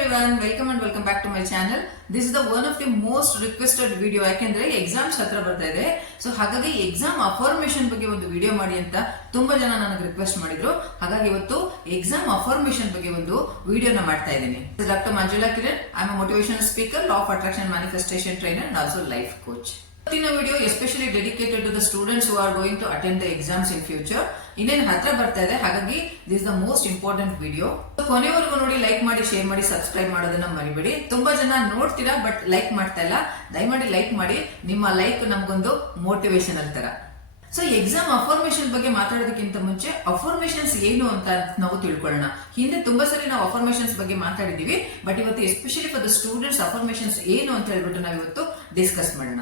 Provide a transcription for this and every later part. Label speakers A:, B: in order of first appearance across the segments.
A: Everyone welcome and welcome back to my channel this is the one of the most requested video ಯಾಕೆಂದ್ರೆ exams ಹತ್ರ ಬರ್ತಾ ಇದೆ. So ಹಾಗಾಗಿ exam ಅಫಾರ್ಮೇಶನ್ ಬಗ್ಗೆ ಒಂದು ವಿಡಿಯೋ ಮಾಡಿ ಅಂತ ತುಂಬಾ ಜನ ನನಗೆ ರಿಕ್ವೆಸ್ಟ್ ಮಾಡಿದ್ರು. ಹಾಗಾಗಿ ಇವತ್ತು ಎಕ್ಸಾಮ್ ಅಫಾರ್ಮೇಶನ್ ಬಗ್ಗೆ ಒಂದು ವಿಡಿಯೋನ ಮಾಡ್ತಾ ಇದ್ದೀನಿ. Doctor Manjula Kiran I am motivational speaker law of attraction manifestation trainer and also life coach video especially dedicated to the students who are going to attend the exams in future ಇನ್ನೇನು ಹತ್ರ ಬರ್ತಾ ಇದೆ, ಹಾಗಾಗಿ this the most important video ಕೊನೆವರೆಗೂ ನೋಡಿ like ಮಾಡಿ share ಮಾಡಿ subscribe ಮಾಡೋದನ್ನ ಮರಿಬೇಡಿ. ತುಂಬಾ ಜನ ನೋಡ್ತೀರಾ ಬಟ್ ಲೈಕ್ ಮಾಡ್ತಾ ಇಲ್ಲ. ದಯಮಾಡಿ ಲೈಕ್ ಮಾಡಿ. ನಿಮ್ಮ ಲೈಕ್ ನಮ್ಗೊಂದು ಮೋಟಿವೇಶನಲ್ ತರ. ಸೊ ಎಕ್ಸಾಮ್ ಅಫಾರ್ಮೇಶನ್ ಬಗ್ಗೆ ಮಾತಾಡೋದಕ್ಕಿಂತ ಮುಂಚೆ ಅಫಾರ್ಮೇಶನ್ಸ್ ಏನು ಅಂತ ನಾವು ತಿಳ್ಕೊಳ್ಳೋಣ. ಹಿಂದೆ ತುಂಬಾ ಸರಿ ನಾವು ಅಫಾರ್ಮೇಶನ್ಸ್ ಬಗ್ಗೆ ಮಾತಾಡಿದೀವಿ ಬಟ್ ಇವತ್ತು especially for the students affirmations ಏನು ಅಂತ ಹೇಳ್ಬಿಟ್ಟು ನಾವು ಇವತ್ತು ಡಿಸ್ಕಸ್ ಮಾಡೋಣ.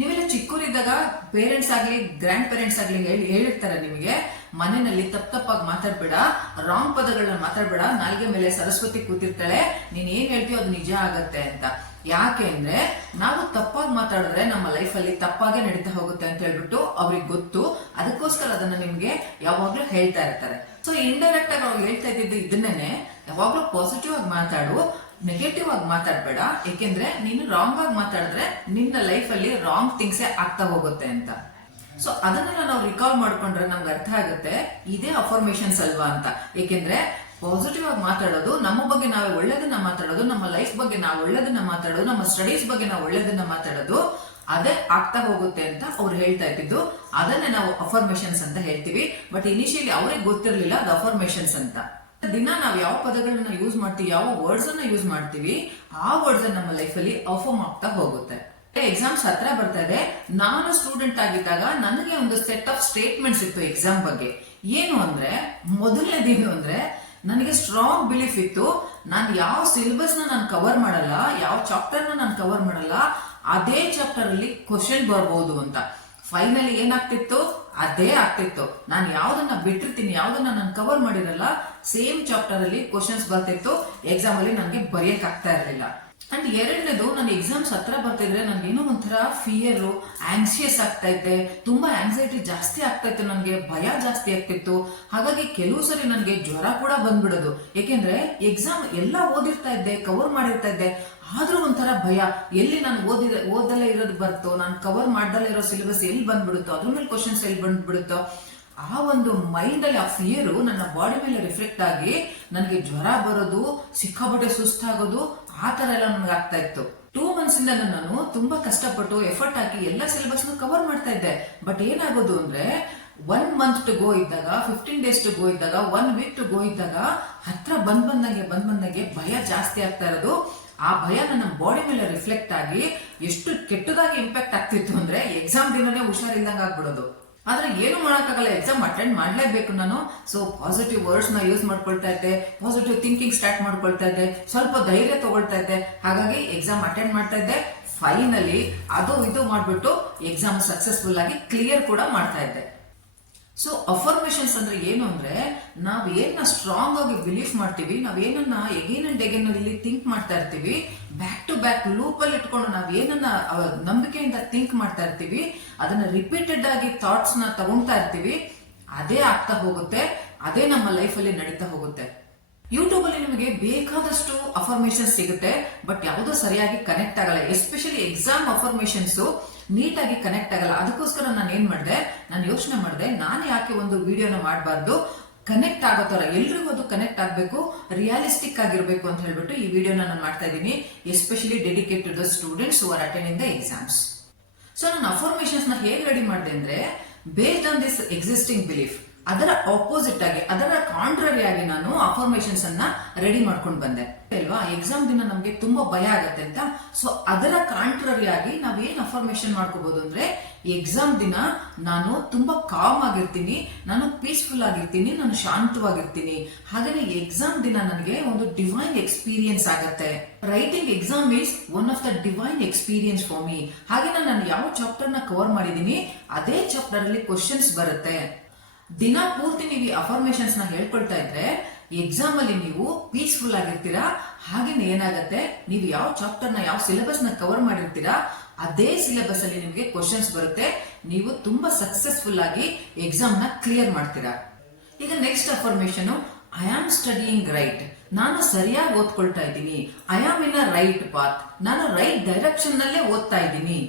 A: ನೀವೆಲ್ಲ ಚಿಕ್ಕವರಿದ್ದಾಗ ಪೇರೆಂಟ್ಸ್ ಆಗ್ಲಿ ಗ್ರ್ಯಾಂಡ್ ಪೇರೆಂಟ್ಸ್ ಆಗ್ಲಿ ಹೇಳಿ ಹೇಳಿರ್ತಾರೆ ನಿಮಗೆ ಮನೆಯಲ್ಲಿ ತಪ್ಪ ತಪ್ಪಾಗಿ ಮಾತಾಡ್ಬೇಡ ರಾಂಗ್ ಪದಗಳನ್ನ ಮಾತಾಡ್ಬೇಡ, ನಾಲ್ಗೆ ಮೇಲೆ ಸರಸ್ವತಿ ಕೂತಿರ್ತಾಳೆ, ನೀನ್ ಏನ್ ಹೇಳ್ತೀಯೋ ಅದು ನಿಜ ಆಗತ್ತೆ ಅಂತ. ಯಾಕೆ ಅಂದ್ರೆ, ನಾವು ತಪ್ಪಾಗಿ ಮಾತಾಡಿದ್ರೆ ನಮ್ಮ ಲೈಫ್ ಅಲ್ಲಿ ತಪ್ಪಾಗೆ ನಡೀತಾ ಹೋಗುತ್ತೆ ಅಂತ ಹೇಳ್ಬಿಟ್ಟು ಅವ್ರಿಗೆ ಗೊತ್ತು. ಅದಕ್ಕೋಸ್ಕರ ಅದನ್ನ ನಿಮ್ಗೆ ಯಾವಾಗ್ಲೂ ಹೇಳ್ತಾ ಇರ್ತಾರೆ. ಸೊ ಇಂಡೈರೆಕ್ಟ್ ಆಗಿ ಅವ್ರು ಹೇಳ್ತಾ ಇದ್ದಿದ್ದು ಇದನ್ನೇ ಯಾವಾಗ್ಲೂ ಪಾಸಿಟಿವ್ ಆಗಿ ಮಾತಾಡು ನೆಗೆಟಿವ್ ಆಗಿ ಮಾತಾಡ್ಬೇಡ. ಯಾಕೆಂದ್ರೆ ನೀನು ರಾಂಗ್ ಆಗಿ ಮಾತಾಡಿದ್ರೆ ನಿನ್ನ ಲೈಫ್ ಅಲ್ಲಿ ರಾಂಗ್ ಥಿಂಗ್ಸೇ ಆಗ್ತಾ ಹೋಗುತ್ತೆ ಅಂತ. ಸೊ ಅದನ್ನೆಲ್ಲ ನಾವು ರಿಕಾಲ್ ಮಾಡ್ಕೊಂಡ್ರೆ ನಮ್ಗೆ ಅರ್ಥ ಆಗುತ್ತೆ, ಇದೇ ಅಫಾರ್ಮೇಶನ್ಸ್ ಅಲ್ವಾ ಅಂತ. ಏಕೆಂದ್ರೆ ಪಾಸಿಟಿವ್ ಆಗಿ ಮಾತಾಡೋದು ನಮ್ಮ ಬಗ್ಗೆ ನಾವೇ ಒಳ್ಳೇದನ್ನ ಮಾತಾಡೋದು, ನಮ್ಮ ಲೈಫ್ ಬಗ್ಗೆ ನಾವು ಒಳ್ಳೇದನ್ನ ಮಾತಾಡೋದು, ನಮ್ಮ ಸ್ಟಡೀಸ್ ಬಗ್ಗೆ ನಾವು ಒಳ್ಳೇದನ್ನ ಮಾತಾಡೋದು, ಅದೇ ಆಗ್ತಾ ಹೋಗುತ್ತೆ ಅಂತ ಅವ್ರು ಹೇಳ್ತಾ ಇದ್ದಿದ್ದು. ಅದನ್ನೇ ನಾವು ಅಫಾರ್ಮೇಶನ್ಸ್ ಅಂತ ಹೇಳ್ತೀವಿ. ಬಟ್ ಇನಿಷಿಯಲಿ ಅವ್ರಿಗೆ ಗೊತ್ತಿರಲಿಲ್ಲ ಅದು ಅಫಾರ್ಮೇಶನ್ಸ್ ಅಂತ. ದಿನ ನಾವು ಯಾವ ಪದಗಳನ್ನ ಯೂಸ್ ಮಾಡ್ತೀವಿ, ಯಾವ ವರ್ಡ್ಸ್ ಅನ್ನ ಯೂಸ್ ಮಾಡ್ತೀವಿ, ಆ ವರ್ಡ್ಸ್ ನಮ್ಮ ಲೈಫ್ ಅಲ್ಲಿ ಅಫರ್ಮ್ ಆಗ್ತಾ ಹೋಗುತ್ತೆ. ಎಕ್ಸಾಮ್ಸ್ ಹತ್ರ ಬರ್ತಾ ಇದೆ. ನಾನು ಸ್ಟೂಡೆಂಟ್ ಆಗಿದ್ದಾಗ ನನಗೆ ಒಂದು ಸೆಟ್ ಆಫ್ ಸ್ಟೇಟ್ಮೆಂಟ್ಸ್ ಇತ್ತು ಎಕ್ಸಾಮ್ ಬಗ್ಗೆ. ಏನು ಅಂದ್ರೆ ಮೊದಲನೇದೇನು ಅಂದ್ರೆ, ನನಗೆ ಸ್ಟ್ರಾಂಗ್ ಬಿಲೀಫ್ ಇತ್ತು. ನಾನು ಯಾವ ಸಿಲೆಬಸ್ನ ನಾನು ಕವರ್ ಮಾಡಲ್ಲ, ಯಾವ ಚಾಪ್ಟರ್ನ ನಾನು ಕವರ್ ಮಾಡಲ್ಲ, ಅದೇ ಚಾಪ್ಟರ್ ಅಲ್ಲಿ ಕ್ವಶನ್ ಬರ್ಬೋದು ಅಂತ. ಫೈನಲಿ ಏನಾಗ್ತಿತ್ತು? ಅದೇ ಆಗ್ತಿತ್ತು. ನಾನು ಯಾವ್ದನ್ನ ಬಿಟ್ಟಿರ್ತೀನಿ, ಯಾವ್ದನ್ನ ನಾನು ಕವರ್ ಮಾಡಿರಲ್ಲ ಸೇಮ್ ಚಾಪ್ಟರ್ ಅಲ್ಲಿ ಕ್ವಶನ್ಸ್ ಬರ್ತಿತ್ತು. ಎಕ್ಸಾಮ್ ಅಲ್ಲಿ ನನಗೆ ಬರೆಯಕ್ ಆಗ್ತಾ ಇರಲಿಲ್ಲ. ಅಂಡ್ ಎರಡನೇದು, ನನ್ನ ಎಕ್ಸಾಮ್ಸ್ ಹತ್ರ ಬರ್ತಿದ್ರೆ ಏನೋ ಒಂಥರ ಫಿಯರ್ ಆಂಗ್ಸಿಯಸ್ ಆಗ್ತಾ ಇದ್ದೆ ತುಂಬಾ ಆಂಗ್ಸೈಟಿ ಜಾಸ್ತಿ ಆಗ್ತಾ ಇತ್ತು ನನಗೆ, ಭಯ ಜಾಸ್ತಿ ಆಗ್ತಿತ್ತು. ಹಾಗಾಗಿ ಕೆಲವು ಸರಿ ನನಗೆ ಜ್ವರ ಕೂಡ ಬಂದ್ಬಿಡೋದು. ಯಾಕೆಂದ್ರೆ ಎಕ್ಸಾಮ್ ಎಲ್ಲ ಓದಿರ್ತಾ ಇದ್ದೆ ಕವರ್ ಮಾಡಿರ್ತಾ ಇದ್ದೆ. ಆದ್ರೂ ಒಂಥರ ಭಯ. ಎಲ್ಲಿ ನಾನು ಓದಿದ ಓದಲ್ಲೇ ಇರೋದು ಬರ್ತೋ ನಾನು ಕವರ್ ಮಾಡ್ದಲ್ಲೇ ಇರೋ ಸಿಲೆಬಸ್ ಎಲ್ಲಿ ಬಂದ್ಬಿಡುತ್ತೋ, ಅದ್ರ ಮೇಲೆ ಕ್ವಶನ್ಸ್ ಎಲ್ಲಿ ಬಂದ್ಬಿಡುತ್ತೋ. ಆ ಒಂದು ಮೈಂಡಲ್ಲಿ ಆ ಫಿಯರು ನನ್ನ ಬಾಡಿ ಮೇಲೆ ರಿಫ್ಲೆಕ್ಟ್ ಆಗಿ ನನಗೆ ಜ್ವರ ಬರೋದು, ಸಿಕ್ಕಾಪಟ್ಟೆ ಸುಸ್ತಾಗೋದು, ಆ ಥರ ಎಲ್ಲ ನನಗೆ ಆಗ್ತಾ ಇತ್ತು. ಟೂ ಮಂತ್ಸ್ ಇಂದ ನಾನು ತುಂಬಾ ಕಷ್ಟಪಟ್ಟು ಎಫರ್ಟ್ ಹಾಕಿ ಎಲ್ಲ ಸಿಲೆಬಸ್ ಕವರ್ ಮಾಡ್ತಾ ಇದ್ದೆ. ಬಟ್ ಏನಾಗೋದು ಅಂದ್ರೆ ಒನ್ ಮಂತ್ ಟು ಗೋ ಇದ್ದಾಗ ಫಿಫ್ಟೀನ್ ಡೇಸ್ ಟು ಗೋ ಇದ್ದಾಗ ಒನ್ ವೀಕ್ ಟು ಗೋ ಇದ್ದಾಗ, ಹತ್ರ ಬಂದ್ ಬಂದಂಗೆ ಬಂದ್ ಬಂದಂಗೆ ಭಯ ಜಾಸ್ತಿ ಆಗ್ತಾ ಇರೋದು. ಆ ಭಯ ನನ್ನ ಬಾಡಿ ಮೇಲೆ ರಿಫ್ಲೆಕ್ಟ್ ಆಗಿ ಎಷ್ಟು ಕೆಟ್ಟದಾಗಿ ಇಂಪ್ಯಾಕ್ಟ್ ಆಗ್ತಿತ್ತು ಅಂದ್ರೆ ಎಕ್ಸಾಮ್ ದಿನನೇ ಹುಷಾರಿಲ್ದಂಗೆ ಆಗ್ಬಿಡೋದು. ಆದ್ರೆ ಏನು ಮಾಡೋಕ್ಕಾಗಲ್ಲ ಎಕ್ಸಾಮ್ ಅಟೆಂಡ್ ಮಾಡಲೇಬೇಕು ನಾನು. ಸೊ ಪಾಸಿಟಿವ್ ವರ್ಡ್ಸ್ನ ಯೂಸ್ ಮಾಡ್ಕೊಳ್ತಾ ಇದ್ದೆ ಪಾಸಿಟಿವ್ ಥಿಂಕಿಂಗ್ ಸ್ಟಾರ್ಟ್ ಮಾಡ್ಕೊಳ್ತಾ ಇದ್ದೆ, ಸ್ವಲ್ಪ ಧೈರ್ಯ ತಗೊಳ್ತಾ ಇದ್ದೆ. ಹಾಗಾಗಿ ಎಕ್ಸಾಮ್ ಅಟೆಂಡ್ ಮಾಡ್ತಾ ಇದ್ದೆ. ಫೈನಲಿ ಅದು ಇದು ಮಾಡ್ಬಿಟ್ಟು ಎಕ್ಸಾಮ್ ಸಕ್ಸಸ್ಫುಲ್ ಆಗಿ ಕ್ಲಿಯರ್ ಕೂಡ ಮಾಡ್ತಾ ಇದ್ದೆ. ಸೊ ಅಫರ್ಮೇಷನ್ಸ್ ಅಂದ್ರೆ ಏನು ಅಂದ್ರೆ, ನಾವ್ ಏನ ಸ್ಟ್ರಾಂಗ್ ಆಗಿ ಬಿಲೀಫ್ ಮಾಡ್ತೀವಿ, ನಾವ್ ಏನನ್ನ ಎಗೇನ್ ಅಂಡ್ ಎಗೇನ್ ಇಲ್ಲಿ ಥಿಂಕ್ ಮಾಡ್ತಾ ಇರ್ತೀವಿ ಬ್ಯಾಕ್ ಟು ಬ್ಯಾಕ್ ಲೂಪ್ ಅಲ್ಲಿ ಇಟ್ಕೊಂಡು ನಾವ್ ಏನನ್ನ ನಂಬಿಕೆಯಿಂದ ಥಿಂಕ್ ಮಾಡ್ತಾ ಇರ್ತೀವಿ, ಅದನ್ನ ರಿಪೀಟೆಡ್ ಆಗಿ ಥಾಟ್ಸ್ನ ತಗೊಂತಾ ಇರ್ತೀವಿ, ಅದೇ ಆಗ್ತಾ ಹೋಗುತ್ತೆ, ಅದೇ ನಮ್ಮ ಲೈಫ್ ಅಲ್ಲಿ ನಡೀತಾ ಹೋಗುತ್ತೆ. ಯೂಟ್ಯೂಬ್ ಅಲ್ಲಿ ನಿಮಗೆ ಬೇಕಾದಷ್ಟು ಅಫರ್ಮೇಶನ್ ಸಿಗುತ್ತೆ ಬಟ್ ಯಾವುದೋ ಸರಿಯಾಗಿ ಕನೆಕ್ಟ್ ಆಗಲ್ಲ. ಎಸ್ಪೆಷಲಿ ಎಕ್ಸಾಮ್ ಅಫರ್ಮೇಶನ್ಸ್ ನೀಟಾಗಿ ಕನೆಕ್ಟ್ ಆಗಲ್ಲ. ಅದಕ್ಕೋಸ್ಕರ ನಾನು ಏನ್ ಮಾಡಿದೆ, ನಾನು ಯೋಚನೆ ಮಾಡಿದೆ, ನಾನು ಯಾಕೆ ಒಂದು ವಿಡಿಯೋನ ಮಾಡಬಾರ್ದು? ಕನೆಕ್ಟ್ ಆಗೋ ತರ ಎಲ್ರಿಗೂ ಅದು ಕನೆಕ್ಟ್ ಆಗಬೇಕು ರಿಯಾಲಿಸ್ಟಿಕ್ ಆಗಿರಬೇಕು ಅಂತ ಹೇಳ್ಬಿಟ್ಟು ಈ ವಿಡಿಯೋನ ನಾನು ಮಾಡ್ತಾ ಇದ್ದೀನಿ. Especially dedicated the students are attending the exams so ನಾನು ಅಫರ್ಮೇಶನ್ಸ್ನ ಹೇಗೆ ರೆಡಿ ಮಾಡಿದೆ ಅಂದ್ರೆ based on this existing belief ಅದರ ಆಪೋಸಿಟ್ ಆಗಿ, ಅದರ ಕಾಂಟ್ರರಿ ಆಗಿ ನಾನು ಅಫರ್ಮೇಶನ್ಸ್ ಅನ್ನ ರೆಡಿ ಮಾಡ್ಕೊಂಡು ಬಂದೆ. ಅಲ್ವಾ? ಎಕ್ಸಾಮ್ ದಿನ ನಮಗೆ ತುಂಬಾ ಭಯ ಆಗತ್ತೆ ಅಂತ. ಸೊ ಅದರ ಕಾಂಟ್ರರಿ ಆಗಿ ನಾವು ಏನ್ ಅಫರ್ಮೇಶನ್ ಮಾಡ್ಕೋಬಹುದು ಅಂದ್ರೆ ಎಕ್ಸಾಮ್ ದಿನ ನಾನು ತುಂಬಾ ಕಾಮ್ ಆಗಿರ್ತೀನಿ, ನಾನು ಪೀಸ್ಫುಲ್ ಆಗಿರ್ತೀನಿ, ನಾನು ಶಾಂತವಾಗಿರ್ತೀನಿ. ಹಾಗೆ ಎಕ್ಸಾಮ್ ದಿನ ನನಗೆ ಒಂದು ಡಿವೈನ್ ಎಕ್ಸ್ಪೀರಿಯನ್ಸ್ ಆಗತ್ತೆ. Writing exam is one of the divine experience for me ಹಾಗೆ ನಾನು ಯಾವ ಚಾಪ್ಟರ್ನ ಕವರ್ ಮಾಡಿದೀನಿ ಅದೇ ಚಾಪ್ಟರ್ ಅಲ್ಲಿ ಕ್ವಶನ್ಸ್ ಬರುತ್ತೆ. ದಿನ ಪೂರ್ತಿ ನೀವು ಈ ಅಫರ್ಮೇಶನ್ಸ್ನ ಹೇಳ್ಕೊಳ್ತಾ ಇದ್ರೆ ಎಕ್ಸಾಮ್ ಅಲ್ಲಿ ನೀವು ಪೀಸ್ಫುಲ್ ಆಗಿರ್ತೀರಾ? ಹಾಗೇನೆ ಏನಾಗತ್ತೆ? ನೀವು ಯಾವ ಚಾಪ್ಟರ್ನ, ಯಾವ ಸಿಲೆಬಸ್ನ ಕವರ್ ಮಾಡಿರ್ತೀರಾ? ಅದೇ ಸಿಲೆಬಸ್ ಅಲ್ಲಿ ನಿಮಗೆ ಕ್ವಶನ್ಸ್ ಬರುತ್ತೆ. ನೀವು ತುಂಬಾ ಸಕ್ಸಸ್ಫುಲ್ ಆಗಿ ಎಕ್ಸಾಮ್ನ ಕ್ಲಿಯರ್ ಮಾಡ್ತೀರಾ. ಈಗ next affirmation I am studying right ನಾನು ಸರಿಯಾಗಿ ಓದ್ಕೊಳ್ತಾ ಇದ್ದೀನಿ. I am in a right path ನಾನು ರೈಟ್ ಡೈರೆಕ್ಷನ್ ನಲ್ಲೇ ಓದ್ತಾ ಇದ್ದೀನಿ.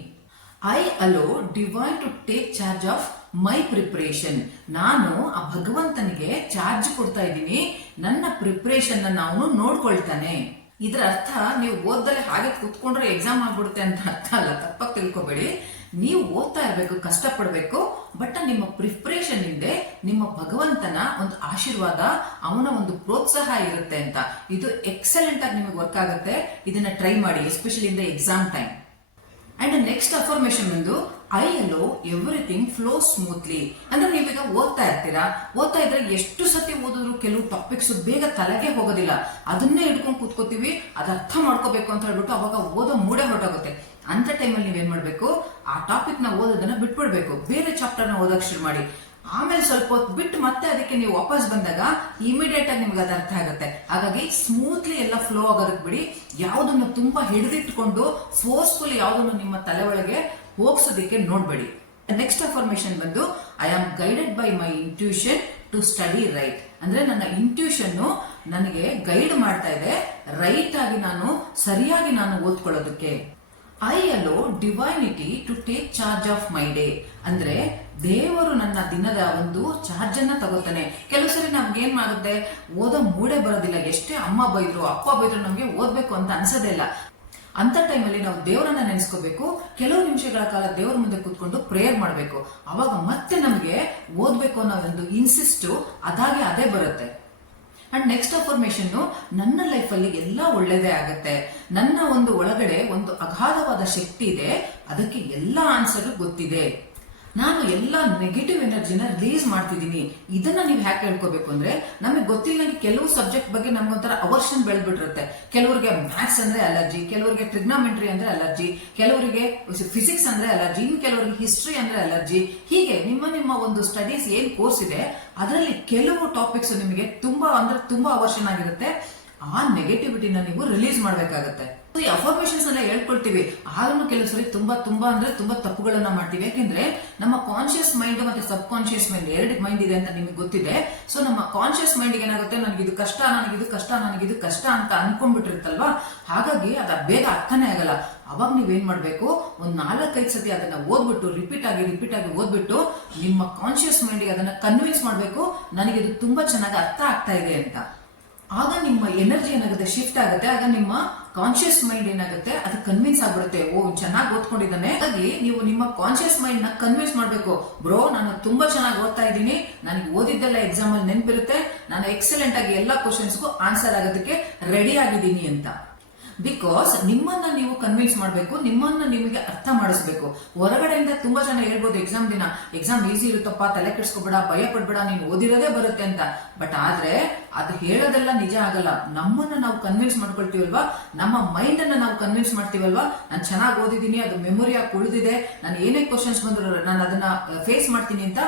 A: I allow divine to take charge of my preparation ನಾನು ಆ ಭಗವಂತನಿಗೆ ಚಾರ್ಜ್ ಕೊಡ್ತಾ ಇದ್ದೀನಿ. ನನ್ನ ಪ್ರಿಪ್ರೇಷನ್ ನಾವು ನೋಡ್ಕೊಳ್ತಾನೆ. ಇದರ ಅರ್ಥ ನೀವು ಓದ್ದಲ್ಲಿ ಹಾಗೆ ಕೂತ್ಕೊಂಡ್ರೆ ಎಕ್ಸಾಮ್ ಆಗ್ಬಿಡುತ್ತೆ ಅಂತ ಅರ್ಥ ಅಲ್ಲ. ತಪ್ಪಾಗಿ ತಿಳ್ಕೊಬೇಡಿ. ನೀವು ಓದ್ತಾ ಇರಬೇಕು, ಕಷ್ಟಪಡಬೇಕು ಬಟ್ ನಿಮ್ಮ ಪ್ರಿಪ್ರೇಷನ್ ಹಿಂದೆ ನಿಮ್ಮ ಭಗವಂತನ ಒಂದು ಆಶೀರ್ವಾದ, ಅವನ ಒಂದು ಪ್ರೋತ್ಸಾಹ ಇರುತ್ತೆ ಅಂತ. ಇದು ಎಕ್ಸಲೆಂಟ್ ಆಗಿ ನಿಮಗೆ ವರ್ಕ್ ಆಗುತ್ತೆ. ಇದನ್ನ ಟ್ರೈ ಮಾಡಿ especially in the exam time and next affirmation ಬಂದು I allow everything flow smoothly ಅಂದ್ರೆ ನೀವೀಗ ಓದ್ತಾ ಇರ್ತೀರಾ? ಓದ್ತಾ ಇದ್ರೆ ಎಷ್ಟು ಸತಿ ಓದಿದ್ರು ಕೆಲವು ಟಾಪಿಕ್ಸ್ ಬೇಗ ತಲೆಗೆ ಹೋಗೋದಿಲ್ಲ. ಅದನ್ನೇ ಹಿಡ್ಕೊಂಡು ಕೂತ್ಕೋತೀವಿ, ಅದು ಅರ್ಥ ಮಾಡ್ಕೋಬೇಕು ಅಂತ ಹೇಳ್ಬಿಟ್ಟು ಅವಾಗ ಓದೋ ಮೂಡೆ ಹೊರಟೋಗುತ್ತೆ. ಅಂತ ಟೈಮಲ್ಲಿ ನೀವೇನ್ ಮಾಡ್ಬೇಕು? ಆ ಟಾಪಿಕ್ ಓದೋದನ್ನ ಬಿಟ್ಬಿಡ್ಬೇಕು. ಬೇರೆ ಚಾಪ್ಟರ್ನ ಓದಕ್ ಶುರು ಮಾಡಿ. ಆಮೇಲೆ ಸ್ವಲ್ಪ ಹೊತ್ತು ಬಿಟ್ಟು ಮತ್ತೆ ಅದಕ್ಕೆ ನೀವು ವಾಪಸ್ ಬಂದಾಗ ಇಮಿಡಿಯೇಟ್ ಆಗಿ ನಿಮ್ಗೆ ಅದು ಅರ್ಥ ಆಗುತ್ತೆ. ಹಾಗಾಗಿ ಸ್ಮೂತ್ಲಿ ಎಲ್ಲ ಫ್ಲೋ ಆಗೋದಕ್ಕೆ ಬಿಡಿ. ಯಾವುದನ್ನು ತುಂಬಾ ಹಿಡಿದಿಟ್ಕೊಂಡು ಫೋರ್ಸ್ಫುಲ್ ಯಾವುದನ್ನು ನಿಮ್ಮ ತಲೆ ಒಳಗೆ ಹೋಗ್ಸೋದಕ್ಕೆ ನೋಡ್ಬೇಡಿ. ನೆಕ್ಸ್ಟ್ ಅಫರ್ಮೇಶನ್ ಬಂದು I am guided by my intuition to study right ಅಂದ್ರೆ ನನ್ನ ಇಂಟ್ಯೂಷನ್ ನನಗೆ ಗೈಡ್ ಮಾಡ್ತಾ ಇದೆ. ರೈಟ್ ಆಗಿ ನಾನು, ಸರಿಯಾಗಿ ನಾನು ಓದ್ಕೊಳ್ಳೋದಕ್ಕೆ. I allow divinity to take charge of my day ಅಂದ್ರೆ ದೇವರು ನನ್ನ ದಿನದ ಒಂದು ಚಾರ್ಜ್ ಅನ್ನ ತಗೋತಾನೆ. ಕೆಲವು ಸರಿ ನಮ್ಗೆ ಏನ್ ಮಾಡುತ್ತೆ? ಓದೋ ಮೂಡೆ ಬರೋದಿಲ್ಲ. ಎಷ್ಟೇ ಅಮ್ಮ ಬೈದ್ರು, ಅಪ್ಪ ಬೈದ್ರು ನಮ್ಗೆ ಓದ್ಬೇಕು ಅಂತ ಅನ್ಸೋದೇ ಇಲ್ಲ. ಅಂತ ಟೈಮಲ್ಲಿ ನಾವು ದೇವರನ್ನ ನೆನೆಸ್ಕೋಬೇಕು. ಕೆಲವು ನಿಮಿಷಗಳ ಕಾಲ ದೇವರ ಮುಂದೆ ಕೂತ್ಕೊಂಡು ಪ್ರೇಯರ್ ಮಾಡಬೇಕು. ಅವಾಗ ಮತ್ತೆ ನಮಗೆ ಓದ್ಬೇಕು ಅನ್ನೋ ಒಂದು ಇನ್ಸಿಸ್ಟ್ ಅದಾಗೆ ಅದೇ ಬರುತ್ತೆ. ಅಂಡ್ ನೆಕ್ಸ್ಟ್ ಅಫರ್ಮೇಶನ್ ನನ್ನ ಲೈಫಲ್ಲಿ ಎಲ್ಲ ಒಳ್ಳೇದೇ ಆಗುತ್ತೆ. ನನ್ನ ಒಂದು ಒಳಗಡೆ ಒಂದು ಅಗಾಧವಾದ ಶಕ್ತಿ ಇದೆ. ಅದಕ್ಕೆ ಎಲ್ಲ ಆನ್ಸರ್ ಗೊತ್ತಿದೆ. ನಾನು ಎಲ್ಲ ನೆಗೆಟಿವ್ ಎನರ್ಜಿನ ರಿಲೀಸ್ ಮಾಡ್ತಿದ್ದೀನಿ. ಇದನ್ನ ನೀವು ಹ್ಯಾಕ್ ಹೇಳ್ಕೋಬೇಕು ಅಂದ್ರೆ, ನಮಗೆ ಗೊತ್ತಿಲ್ಲ ಕೆಲವು ಸಬ್ಜೆಕ್ಟ್ ಬಗ್ಗೆ ನಮ್ಗೊಂಥರ ಅವರ್ಷನ್ ಬೆಳೆದ್ಬಿಟ್ಟಿರುತ್ತೆ. ಕೆಲವರಿಗೆ ಮ್ಯಾಥ್ಸ್ ಅಂದ್ರೆ ಅಲರ್ಜಿ ಕೆಲವರಿಗೆ ಟ್ರಿಗ್ನಾಮೆಂಟ್ರಿ ಅಂದ್ರೆ ಅಲರ್ಜಿ ಕೆಲವರಿಗೆ ಫಿಸಿಕ್ಸ್ ಅಂದ್ರೆ ಅಲರ್ಜಿ ಇನ್ ಕೆಲವರಿಗೆ ಹಿಸ್ಟ್ರಿ ಅಂದ್ರೆ ಅಲರ್ಜಿ ಹೀಗೆ ನಿಮ್ಮ ನಿಮ್ಮ ಒಂದು ಸ್ಟಡೀಸ್ ಏನ್ ಕೋರ್ಸ್ ಇದೆ, ಅದರಲ್ಲಿ ಕೆಲವು ಟಾಪಿಕ್ಸ್ ನಿಮಗೆ ತುಂಬಾ ಅಂದ್ರೆ ತುಂಬಾ ಅವರ್ಷನ್ ಆಗಿರುತ್ತೆ. ಆ ನೆಗೆಟಿವಿಟಿನ ನೀವು ರಿಲೀಸ್ ಮಾಡ್ಬೇಕಾಗತ್ತೆ. ಈ ಅಫರ್ಮೇಷನ್ಸ್ ಎಲ್ಲ ಹೇಳ್ಕೊಳ್ತೀವಿ. ಆದ್ರೂ ಕೆಲವು ಸರಿ ತುಂಬಾ ತುಂಬಾ ಅಂದ್ರೆ ತುಂಬಾ ತಪ್ಪುಗಳನ್ನ ಮಾಡ್ತೀವಿ. ಯಾಕೆಂದ್ರೆ ನಮ್ಮ ಕಾನ್ಶಿಯಸ್ ಮೈಂಡ್ ಮತ್ತೆ ಸಬ್ ಕಾನ್ಶಿಯಸ್ ಮೈಂಡ್ ಎರಡು ಮೈಂಡ್ ಇದೆ ಅಂತ ನಿಮಗೆ ಗೊತ್ತಿದೆ. ಸೊ ನಮ್ಮ ಕಾನ್ಶಿಯಸ್ ಮೈಂಡ್ ಏನಾಗುತ್ತೆ? ನನಗೆ ಇದು ಕಷ್ಟ, ನನಗೆ ಇದು ಕಷ್ಟ, ನನಗೆ ಇದು ಕಷ್ಟ ಅಂತ ಅನ್ಕೊಂಡ್ಬಿಟ್ಟಿರುತ್ತಲ್ವಾ? ಹಾಗಾಗಿ ಅದ ಬೇಗ ಅರ್ಥನೇ ಆಗಲ್ಲ. ಅವಾಗ ನೀವೇನ್ ಮಾಡ್ಬೇಕು? ಒಂದ್ ನಾಲ್ಕೈದು ಸತಿ ಅದನ್ನ ಓದ್ಬಿಟ್ಟು ರಿಪೀಟ್ ಆಗಿ ರಿಪೀಟ್ ಆಗಿ ಓದ್ಬಿಟ್ಟು ನಿಮ್ಮ ಕಾನ್ಶಿಯಸ್ ಮೈಂಡ್ಗೆ ಅದನ್ನ ಕನ್ವಿನ್ಸ್ ಮಾಡ್ಬೇಕು. ಇದು ತುಂಬಾ ಚೆನ್ನಾಗಿ ಅರ್ಥ ಆಗ್ತಾ ಇದೆ ಅಂತ. ಆಗ ನಿಮ್ಮ ಎನರ್ಜಿ ಏನಾಗುತ್ತೆ? ಶಿಫ್ಟ್ ಆಗುತ್ತೆ. ಆಗ ನಿಮ್ಮ ಕಾನ್ಶಿಯಸ್ ಮೈಂಡ್ ಏನಾಗುತ್ತೆ? ಅದು ಕನ್ವಿನ್ಸ್ ಆಗ್ಬಿಡುತ್ತೆ. ಓ ಚೆನ್ನಾಗಿ ಓದ್ಕೊಂಡಿದ್ದಾನೆ. ಹಾಗಾಗಿ ನೀವು ನಿಮ್ಮ ಕಾನ್ಶಿಯಸ್ ಮೈಂಡ್ನ ಕನ್ವಿನ್ಸ್ ಮಾಡಬೇಕು. ಬ್ರೋ, ನಾನು ತುಂಬಾ ಚೆನ್ನಾಗಿ ಓದ್ತಾ ಇದ್ದೀನಿ. ನನಗೆ ಓದಿದ್ದೆಲ್ಲ ಎಕ್ಸಾಮ್ ಅಲ್ಲಿ ನೆನಪಿರುತ್ತೆ. ನಾನು ಎಕ್ಸಲೆಂಟ್ ಆಗಿ ಎಲ್ಲಾ ಕ್ವಶನ್ಸ್ಗೂ ಆನ್ಸರ್ ಆಗೋದಕ್ಕೆ ರೆಡಿ ಆಗಿದ್ದೀನಿ ಅಂತ. ಬಿಕಾಸ್ ನಿಮ್ಮನ್ನ ನೀವು ಕನ್ವಿನ್ಸ್ ಮಾಡಬೇಕು, ನಿಮ್ಮನ್ನ ನಿಮಗೆ ಅರ್ಥ ಮಾಡಿಸ್ಬೇಕು. ಹೊರಗಡೆಯಿಂದ ತುಂಬಾ ಜನ ಹೇಳ್ಬೋದು ಎಕ್ಸಾಮ್ ದಿನ ಎಕ್ಸಾಮ್ ಈಸಿ ಇರುತ್ತಪ್ಪ, ತಲೆ ಕೆಡ್ಸ್ಕೊಬೇಡ, ಭಯ ಪಡ್ಬೇಡ, ನೀನು ಓದಿರೋದೇ ಬರುತ್ತೆ ಅಂತ. ಬಟ್ ಆದ್ರೆ, ಅದು ಹೇಳೋದೆಲ್ಲ ನಿಜ ಆಗಲ್ಲ. ನಮ್ಮನ್ನ ನಾವು ಕನ್ವಿನ್ಸ್ ಮಾಡ್ಕೊಳ್ತೀವಲ್ವಾ? ನಮ್ಮ ಮೈಂಡ್ ಅನ್ನ ನಾವು ಕನ್ವಿನ್ಸ್ ಮಾಡ್ತೀವಲ್ವಾ? ನಾನು ಚೆನ್ನಾಗಿ ಓದಿದ್ದೀನಿ, ಅದು ಮೆಮೊರಿ ಆಗಿ ಉಳಿದಿದೆ, ನಾನು ಏನೇ ಕ್ವಶನ್ಸ್ ಬಂದ್ರು ನಾನು ಅದನ್ನ ಫೇಸ್ ಮಾಡ್ತೀನಿ ಅಂತ,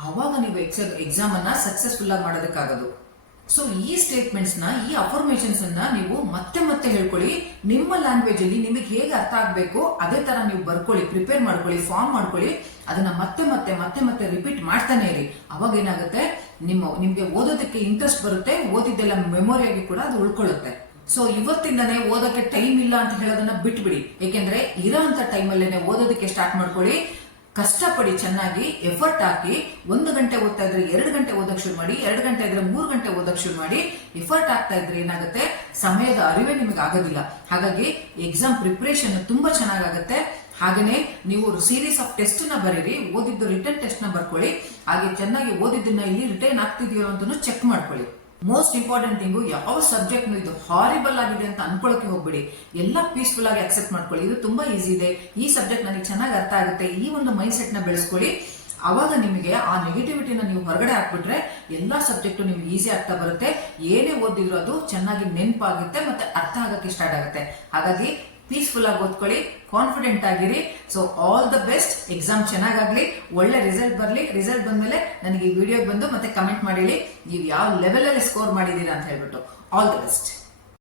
A: ಅವಾಗ ನೀವು ಎಕ್ಸಾಮ್ ಅನ್ನ ಸಕ್ಸಸ್ಫುಲ್ ಆಗಿ ಮಾಡೋದಕ್ಕಾಗೋದು. ಸೊ ಈ ಸ್ಟೇಟ್ಮೆಂಟ್ಸ್ನ, ಈ ಅಫರ್ಮೇಶನ್ಸ್ ಅನ್ನ ನೀವು ಮತ್ತೆ ಮತ್ತೆ ಹೇಳ್ಕೊಳ್ಳಿ. ನಿಮ್ಮ ಲ್ಯಾಂಗ್ವೇಜ್ ಅಲ್ಲಿ ನಿಮಗೆ ಹೇಗೆ ಅರ್ಥ ಆಗ್ಬೇಕು, ಅದೇ ತರ ನೀವು ಬರ್ಕೊಳ್ಳಿ ಪ್ರಿಪೇರ್ ಮಾಡ್ಕೊಳ್ಳಿ ಫಾರ್ಮ್ ಮಾಡ್ಕೊಳ್ಳಿ. ಅದನ್ನ ಮತ್ತೆ ಮತ್ತೆ ಮತ್ತೆ ಮತ್ತೆ ರಿಪೀಟ್ ಮಾಡ್ತಾನೆ ಇರಿ. ಅವಾಗ ಏನಾಗುತ್ತೆ? ನಿಮ್ಮ, ನಿಮ್ಗೆ ಓದೋದಕ್ಕೆ ಇಂಟ್ರೆಸ್ಟ್ ಬರುತ್ತೆ, ಓದಿದ್ದೆಲ್ಲ ಮೆಮೊರಿಯಾಗಿ ಕೂಡ ಅದು ಉಳ್ಕೊಳ್ಳುತ್ತೆ. ಸೊ ಇವತ್ತಿಂದನೇ ಓದಕ್ಕೆ ಟೈಮ್ ಇಲ್ಲ ಅಂತ ಹೇಳೋದನ್ನ ಬಿಟ್ಬಿಡಿ. ಏಕೆಂದ್ರೆ ಇರೋ ಅಂತ ಟೈಮಲ್ಲೇನೆ ಓದೋದಕ್ಕೆ ಸ್ಟಾರ್ಟ್ ಮಾಡ್ಕೊಳ್ಳಿ. ಕಷ್ಟಪಡಿ ಚೆನ್ನಾಗಿ ಎಫರ್ಟ್ ಹಾಕಿ ಒಂದು ಗಂಟೆ ಓದ್ತಾ ಇದ್ರೆ ಎರಡು ಗಂಟೆ ಓದಕ್ ಶುರು ಮಾಡಿ, ಎರಡು ಗಂಟೆ ಇದ್ರೆ ಮೂರು ಗಂಟೆ ಓದಕ್ ಶುರು ಮಾಡಿ ಎಫರ್ಟ್ ಆಗ್ತಾ ಇದ್ರೆ ಏನಾಗುತ್ತೆ? ಸಮಯದ ಅರಿವೇ ನಿಮಗೆ ಆಗೋದಿಲ್ಲ. ಹಾಗಾಗಿ ಎಕ್ಸಾಮ್ ಪ್ರಿಪ್ರೇಷನ್ ತುಂಬಾ ಚೆನ್ನಾಗಾಗುತ್ತೆ. ಹಾಗೇನೆ ನೀವು ಸೀರೀಸ್ ಆಫ್ ಟೆಸ್ಟ್ನ ಬರೀರಿ, ಓದಿದ್ದು ರಿಟರ್ನ್ ಟೆಸ್ಟ್ನ ಬರ್ಕೊಳ್ಳಿ. ಹಾಗೆ ಚೆನ್ನಾಗಿ ಓದಿದ್ದನ್ನ ಇಲ್ಲಿ ರಿಟರ್ನ್ ಆಗ್ತಿದೆಯೋ ಅಂತ ಚೆಕ್ ಮಾಡ್ಕೊಳ್ಳಿ. ಮೋಸ್ಟ್ ಇಂಪಾರ್ಟೆಂಟ್ ಥಿಂಗು ಯಾವ ಸಬ್ಜೆಕ್ಟ್ ಇದು ಹಾರಿಬಲ್ ಆಗಿದೆ ಅಂತ ಅನ್ಕೊಳ್ಳೋಕೆ ಹೋಗ್ಬಿಡಿ. ಎಲ್ಲ ಪೀಸ್ಫುಲ್ ಆಗಿ ಅಕ್ಸೆಪ್ಟ್ ಮಾಡ್ಕೊಳ್ಳಿ. ಇದು ತುಂಬಾ ಈಸಿ ಇದೆ. ಈ ಸಬ್ಜೆಕ್ಟ್ ನನಗೆ ಚೆನ್ನಾಗಿ ಅರ್ಥ ಆಗುತ್ತೆ. ಈ ಒಂದು ಮೈಂಡ್ ಸೆಟ್ನ ಬೆಳೆಸ್ಕೊಳ್ಳಿ. ಅವಾಗ ನಿಮಗೆ ಆ ನೆಗೆಟಿವಿಟಿನ ನೀವು ಹೊರಗಡೆ ಹಾಕ್ಬಿಟ್ರೆ ಎಲ್ಲ ಸಬ್ಜೆಕ್ಟು ನಿಮ್ಗೆ ಈಸಿ ಆಗ್ತಾ ಬರುತ್ತೆ. ಏನೇ ಓದಿದ್ರು ಅದು ಚೆನ್ನಾಗಿ ನೆನಪಾಗುತ್ತೆ ಮತ್ತೆ ಅರ್ಥ ಆಗಕ್ಕೆ ಸ್ಟಾರ್ಟ್ ಆಗುತ್ತೆ. ಹಾಗಾಗಿ ಪೀಸ್ಫುಲ್ ಆಗಿ ಓದ್ಕೊಳ್ಳಿ ಕಾನ್ಫಿಡೆಂಟ್ ಆಗಿರಿ. So all the best exam ಚೆನ್ನಾಗಾಗ್ಲಿ, ಒಳ್ಳೆ ರಿಸಲ್ಟ್ ಬರಲಿ. ರಿಸಲ್ಟ್ ಬಂದ್ಮೇಲೆ ನನಗೆ ಈ ವಿಡಿಯೋ ಬಂದು ಮತ್ತೆ ಕಮೆಂಟ್ ಮಾಡಿಲಿ ನೀವು ಯಾವ ಲೆವೆಲಲ್ಲಿ ಸ್ಕೋರ್ ಮಾಡಿದ್ದೀರಾ ಅಂತ ಹೇಳ್ಬಿಟ್ಟು ಆಲ್ ದ ಬೆಸ್ಟ್